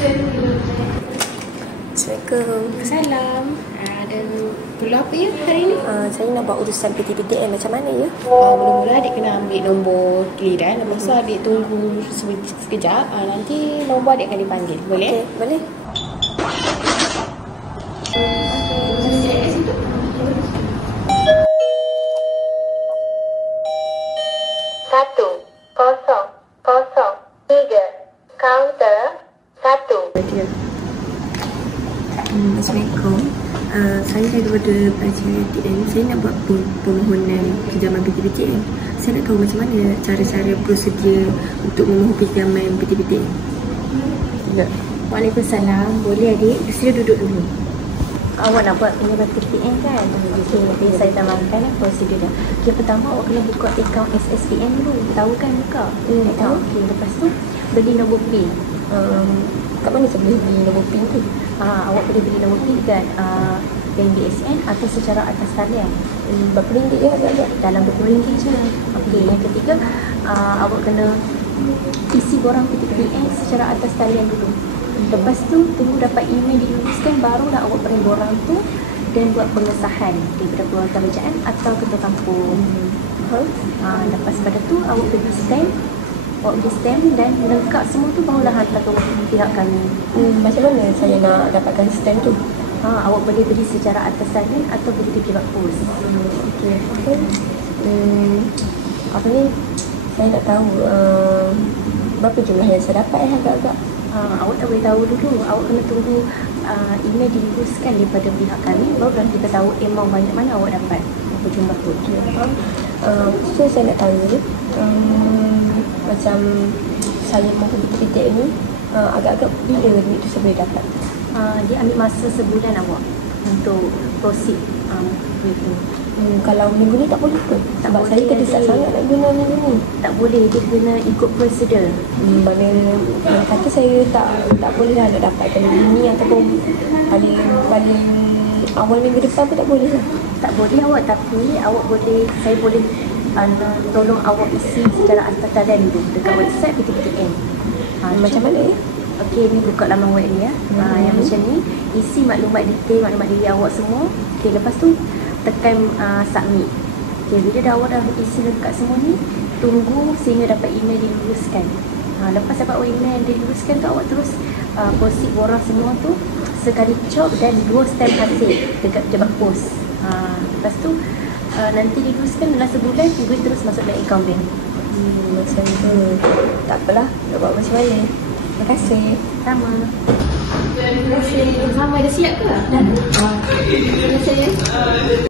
Assalamualaikum. Salam. Ada perlu apa ya hari ni? Saya nak buat urusan PTPTN macam mana ya? Mula-mula adik kena ambil nombor giliran. Lepas tu adik tunggu sekejap. Nanti nombor adik akan dipanggil. Boleh? Okay, boleh. Satu, kosong, kosong, tiga, kaunter, satu. Assalamualaikum. Saya daripada pelajar TN. Saya nak buat permohonan pinjaman PTPTN. Saya nak tahu macam mana cara-cara prosedur untuk memohon pinjaman PTPTN. Ya. Waalaikumsalam. Boleh adik? Sila duduk dulu. Awak nak buat pinjaman PTPTN kan? Okey, nanti saya tambahkan prosedur dia. Okey, pertama awak kena buka akaun SSPN dulu. Tahu kan buka? Tahu. Okey, lepas tu beli nombor PIN. Kat mana saya boleh beli nombor PIN tu? Awak boleh beli nombor PIN dekat bank BSN atau secara atas talian. Berapa ringgit ya agak-agak? Dalam RM20 je. Okey, yang ketiga awak kena isi borang PTPTN secara atas talian dulu. Lepas tu tunggu dapat email diluluskan, barulah awak beri borang tu dan buat pengesahan daripada Pegawai Kerajaan atau Ketua Kampung. Lepas pada tu awak pergi stamp. Awak pergi stamp dan lengkap semua tu barulah hantar ke pihak kami. Macam mana saya nak dapatkan stamp tu? Awak boleh beli secara atas talian atau beli di pihak pos. Okey. Apa ni? Saya nak tahu berapa jumlah yang saya dapat agak-agak. Awak tak boleh tahu dulu. Awak kena tunggu email diluluskan daripada pihak kami, baru kita tahu amount banyak mana awak dapat, berapa jumlah tu. So saya nak tahu macam saya mahu PTPTN ni agak-agak bila duit tu saya boleh dapat? Dia ambil masa sebulan awak untuk proceed duit tu. Kalau minggu ni tak boleh ke? Sebab saya terdesak sangat nak guna minggu ni. Tak boleh, dia kena ikut prosedur. Mana kata saya tak boleh lah nak dapatkan minggu ni ataupun paling awal minggu depan pun tak boleh lah. Tak boleh awak, tapi awak boleh, saya boleh tolong awak isi secara atas talian dulu dekat website PTPTN. Macam mana ya? Okey, ni buka laman web ni ya. Yang macam ni, isi maklumat detail, maklumat diri awak semua. Okey, lepas tu tekan submit. Okey, bila awak dah isi lengkap semua ni, tunggu sehingga dapat email diluluskan. Lepas dapat email yang diluluskan tu, awak terus proceed borang semua tu sekali cop dan 2 stamp hasil dekat pejabat pos. Lepas tu nanti diluluskan dalam sebulan, duit terus masuk dalam akaun bank. Macam tu. Tak apalah, nak buat macam mana. Terima kasih. Sama. Terima kasih. Sama dah siap ke? Dah. Terima kasih.